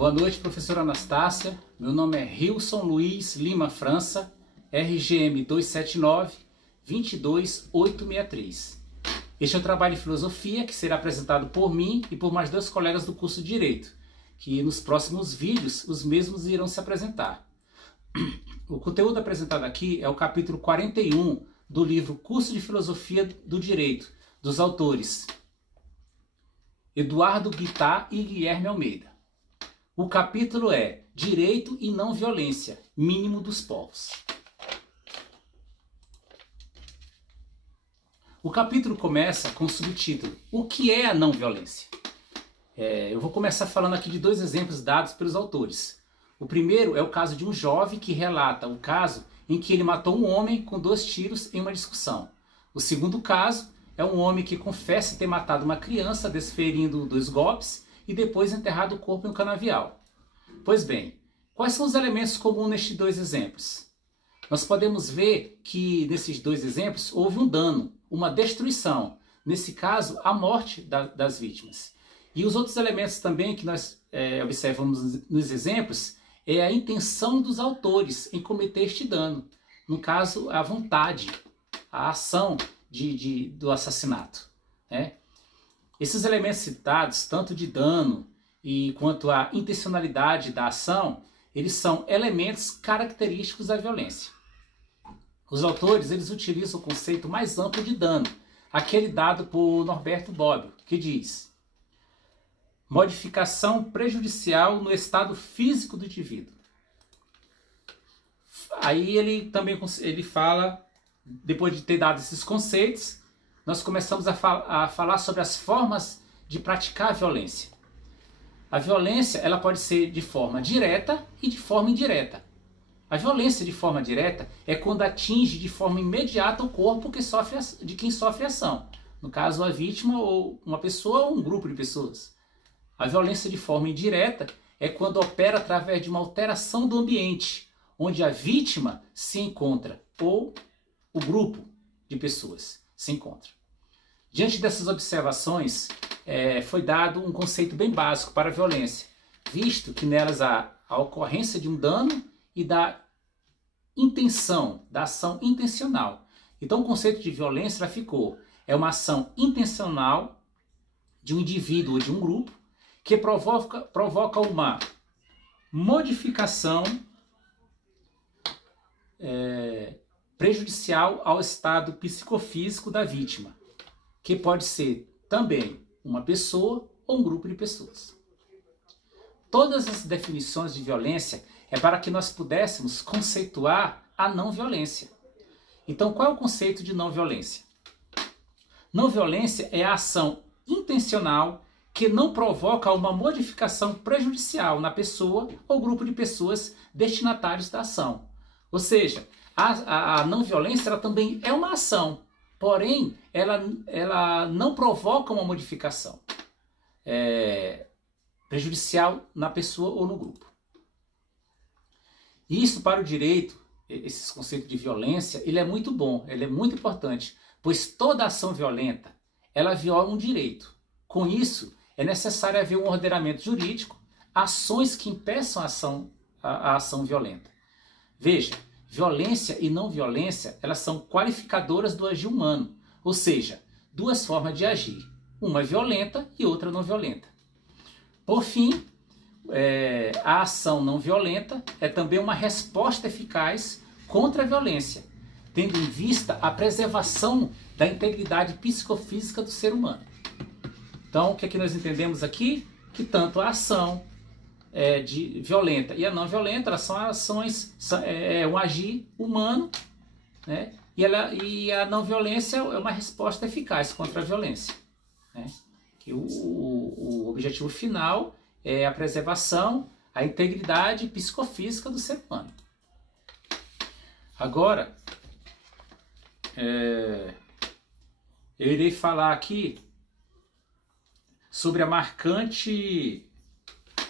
Boa noite, professora Anastácia. Meu nome é Rilson Luiz Lima França, RGM 279-22863. Este é o trabalho de filosofia que será apresentado por mim e por mais dois colegas do curso de Direito, que nos próximos vídeos os mesmos irão se apresentar. O conteúdo apresentado aqui é o capítulo 41 do livro Curso de Filosofia do Direito, dos autores Eduardo Guittard e Guilherme Almeida. O capítulo é Direito e Não Violência, Mínimo dos Povos. O capítulo começa com o subtítulo O que é a não violência? Eu vou começar falando aqui de dois exemplos dados pelos autores. O primeiro é o caso de um jovem que relata o caso em que ele matou um homem com 2 tiros em uma discussão. O segundo caso é um homem que confessa ter matado uma criança desferindo 2 golpes e depois enterrado o corpo em um canavial. Pois bem, quais são os elementos comuns nestes dois exemplos? Nós podemos ver que nesses dois exemplos houve um dano, uma destruição, nesse caso a morte das vítimas. E os outros elementos também que nós observamos nos exemplos é a intenção dos autores em cometer este dano. No caso, a vontade, a ação do assassinato. Esses elementos citados, tanto de dano quanto a intencionalidade da ação, eles são elementos característicos da violência. Os autores eles utilizam o conceito mais amplo de dano, aquele dado por Norberto Bobbio, que diz: modificação prejudicial no estado físico do indivíduo. Aí ele fala, depois de ter dado esses conceitos, nós começamos a falar sobre as formas de praticar a violência. A violência ela pode ser de forma direta e de forma indireta. A violência de forma direta é quando atinge de forma imediata o corpo de quem sofre a ação. No caso, a vítima ou uma pessoa ou um grupo de pessoas. A violência de forma indireta é quando opera através de uma alteração do ambiente, onde a vítima se encontra ou o grupo de pessoas se encontra. Diante dessas observações, foi dado um conceito bem básico para a violência, visto que nelas há a ocorrência de um dano e da intenção, da ação intencional. Então o conceito de violência ficou, é uma ação intencional de um indivíduo ou de um grupo que provoca uma modificação prejudicial ao estado psicofísico da vítima, que pode ser também uma pessoa ou um grupo de pessoas. Todas as definições de violência é para que nós pudéssemos conceituar a não violência. Então, qual é o conceito de não violência? Não violência é a ação intencional que não provoca uma modificação prejudicial na pessoa ou grupo de pessoas destinatários da ação. Ou seja, a não violência ela também é uma ação, porém ela não provoca uma modificação prejudicial na pessoa ou no grupo. Isso para o direito, esse conceito de violência, ele é muito bom, ele é muito importante, pois toda ação violenta, ela viola um direito. Com isso, é necessário haver um ordenamento jurídico, ações que impeçam a ação violenta. Veja, violência e não violência, elas são qualificadoras do agir humano, ou seja, duas formas de agir, uma violenta e outra não violenta. Por fim, a ação não violenta é também uma resposta eficaz contra a violência, tendo em vista a preservação da integridade psicofísica do ser humano. Então, o que é que nós entendemos aqui? Que tanto a ação violenta e a não violenta, elas são ações, um agir humano, né? E a não violência é uma resposta eficaz contra a violência, né? Que o objetivo final é a preservação, a integridade psicofísica do ser humano. Agora, eu irei falar aqui sobre a marcante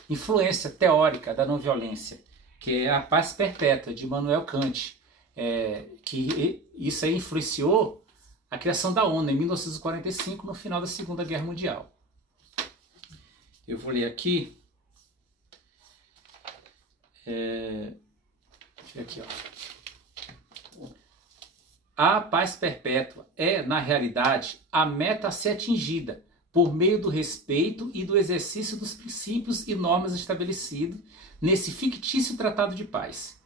influência teórica da não violência, que é a paz perpétua de Immanuel Kant, que isso aí influenciou a criação da ONU em 1945, no final da Segunda Guerra Mundial. Eu vou ler aqui Deixa eu ver aqui, ó. A paz perpétua é, na realidade, a meta a ser atingida por meio do respeito e do exercício dos princípios e normas estabelecidos nesse fictício tratado de paz.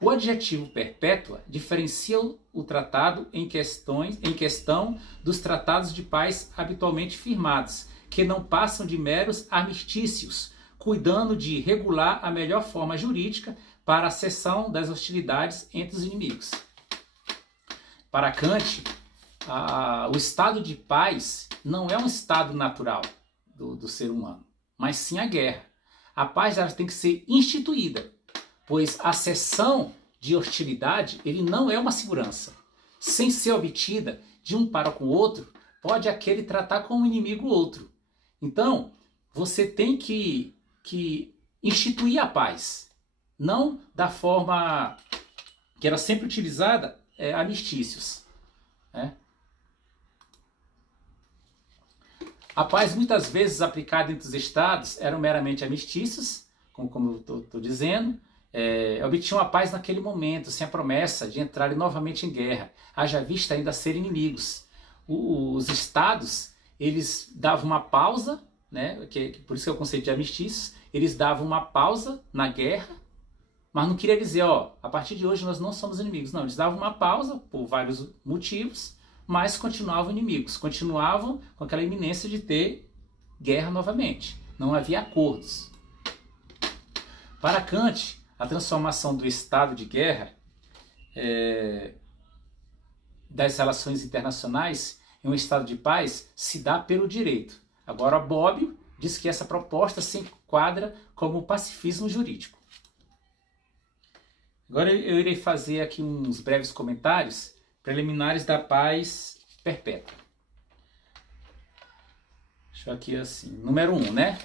O adjetivo perpétua diferencia o tratado em questão dos tratados de paz habitualmente firmados, que não passam de meros armistícios, cuidando de regular a melhor forma jurídica para a cessão das hostilidades entre os inimigos. Para Kant, o estado de paz não é um estado natural do ser humano, mas sim a guerra. A paz ela tem que ser instituída, pois a cessão de hostilidade ele não é uma segurança. Sem ser obtida de um para com o outro, pode aquele tratar como inimigo o outro. Então, você tem que instituir a paz, não da forma que era sempre utilizada, armistícios. Né? A paz, muitas vezes aplicada entre os estados, eram meramente armistícios, como eu estou dizendo, obtinham a paz naquele momento, sem a promessa de entrarem novamente em guerra, haja vista ainda serem inimigos. Os estados, eles davam uma pausa, né, por isso que é o conceito de armistícios, eles davam uma pausa na guerra, mas não queria dizer, ó, a partir de hoje nós não somos inimigos. Não, eles davam uma pausa por vários motivos, mas continuavam inimigos, continuavam com aquela iminência de ter guerra novamente. Não havia acordos. Para Kant, a transformação do estado de guerra das relações internacionais em um estado de paz se dá pelo direito. Agora, Bobbio diz que essa proposta se enquadra como pacifismo jurídico. Agora eu irei fazer aqui uns breves comentários preliminares da paz perpétua. Deixa eu aqui assim. Número 1, né?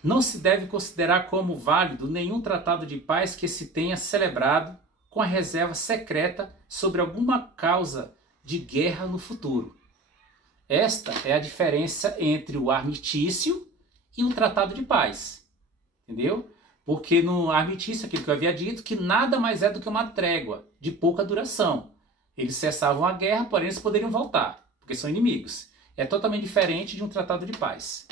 Não se deve considerar como válido nenhum tratado de paz que se tenha celebrado com a reserva secreta sobre alguma causa de guerra no futuro. Esta é a diferença entre o armistício e o tratado de paz. Entendeu? Porque no armistício, aquilo que eu havia dito, que nada mais é do que uma trégua de pouca duração. Eles cessavam a guerra, porém eles poderiam voltar, porque são inimigos. É totalmente diferente de um tratado de paz.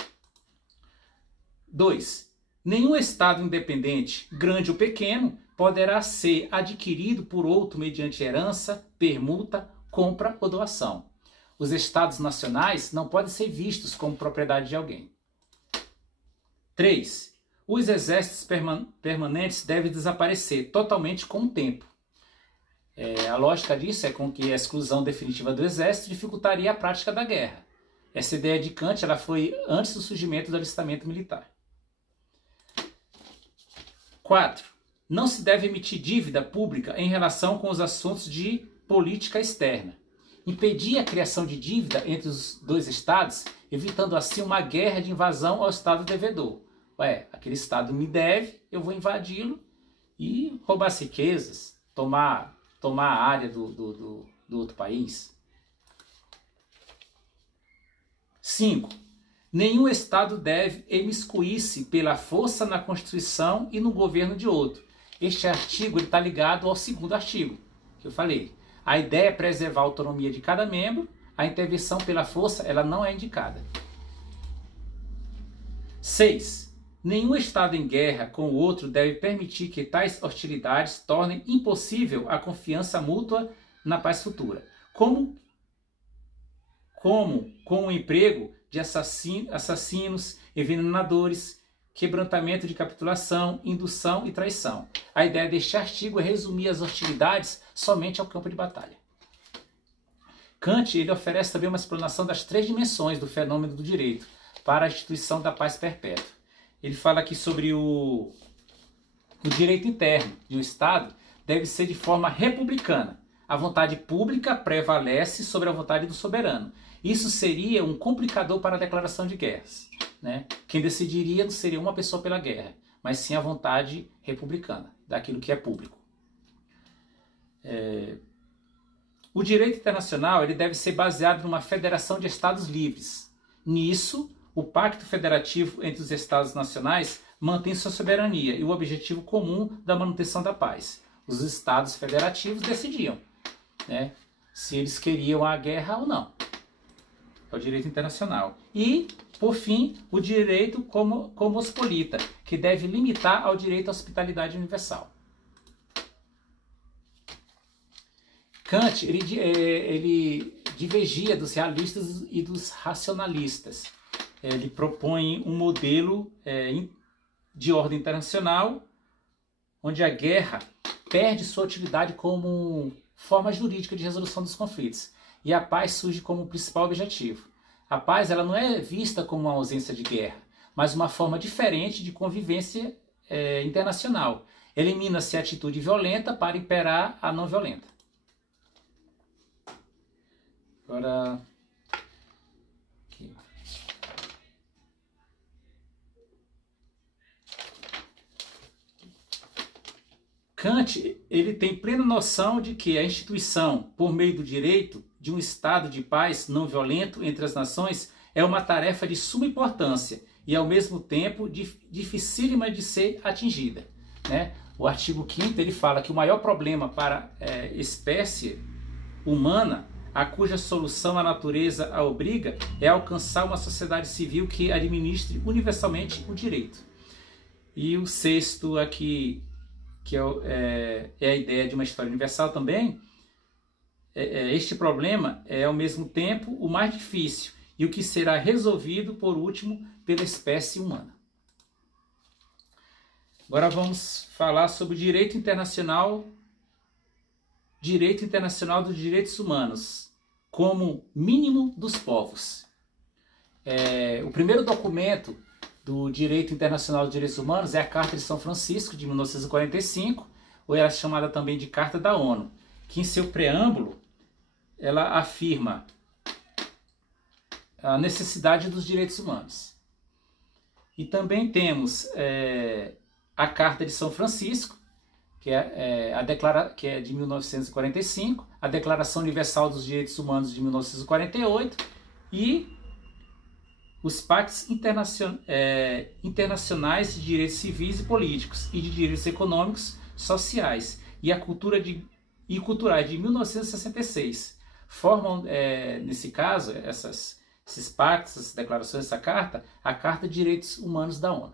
2. Nenhum Estado independente, grande ou pequeno, poderá ser adquirido por outro mediante herança, permuta, compra ou doação. Os Estados nacionais não podem ser vistos como propriedade de alguém. 3. Os exércitos permanentes devem desaparecer totalmente com o tempo. A lógica disso é com que a exclusão definitiva do exército dificultaria a prática da guerra. Essa ideia de Kant ela foi antes do surgimento do alistamento militar. 4. Não se deve emitir dívida pública em relação com os assuntos de política externa. Impedir a criação de dívida entre os dois estados, evitando assim uma guerra de invasão ao estado devedor. Aquele estado me deve, eu vou invadi-lo e roubar as riquezas, tomar a área do outro país. 5. Nenhum Estado deve imiscuir-se pela força na Constituição e no governo de outro. Este artigo está ligado ao segundo artigo que eu falei. A ideia é preservar a autonomia de cada membro, a intervenção pela força ela não é indicada. 6. Nenhum Estado em guerra com o outro deve permitir que tais hostilidades tornem impossível a confiança mútua na paz futura, como com o emprego de assassinos, envenenadores, quebrantamento de capitulação, indução e traição. A ideia deste artigo é resumir as hostilidades somente ao campo de batalha. Kant ele oferece também uma explanação das 3 dimensões do fenômeno do direito para a instituição da paz perpétua. Ele fala aqui sobre o direito interno de um Estado deve ser de forma republicana. A vontade pública prevalece sobre a vontade do soberano. Isso seria um complicador para a declaração de guerras. Né? Quem decidiria não seria uma pessoa pela guerra, mas sim a vontade republicana, daquilo que é público. O direito internacional ele deve ser baseado numa federação de Estados livres. Nisso, o Pacto Federativo entre os Estados Nacionais mantêm sua soberania e o objetivo comum da manutenção da paz. Os estados federativos decidiam, né, se eles queriam a guerra ou não. É o direito internacional. E, por fim, o direito cosmopolita, que deve limitar ao direito à hospitalidade universal. Kant ele divergia dos realistas e dos racionalistas. Ele propõe um modelo de ordem internacional onde a guerra perde sua utilidade como forma jurídica de resolução dos conflitos e a paz surge como o principal objetivo. A paz ela não é vista como uma ausência de guerra, mas uma forma diferente de convivência internacional. Elimina-se a atitude violenta para imperar a não violenta. Agora, aqui. Kant ele tem plena noção de que a instituição, por meio do direito, de um estado de paz não violento entre as nações é uma tarefa de suma importância e, ao mesmo tempo, dificílima de ser atingida, né? O artigo 5º ele fala que o maior problema para a espécie humana, a cuja solução a natureza a obriga, é alcançar uma sociedade civil que administre universalmente o direito. E o 6º aqui, que é a ideia de uma história universal também, este problema é ao mesmo tempo o mais difícil e o que será resolvido por último pela espécie humana. Agora vamos falar sobre o direito internacional dos direitos humanos como mínimo dos povos. O primeiro documento do direito internacional dos direitos humanos é a Carta de São Francisco de 1945, ou era chamada também de Carta da ONU, que em seu preâmbulo ela afirma a necessidade dos direitos humanos. E também temos a Carta de São Francisco, que é de 1945, a Declaração Universal dos Direitos Humanos de 1948 e os pactos internacionais de direitos civis e políticos e de direitos econômicos, sociais e culturais de 1966. Formam, nesse caso, esses pactos, essas declarações, essa carta, a Carta de Direitos Humanos da ONU.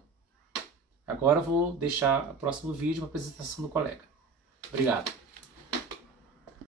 Agora eu vou deixar o próximo vídeo, uma apresentação do colega. Obrigado.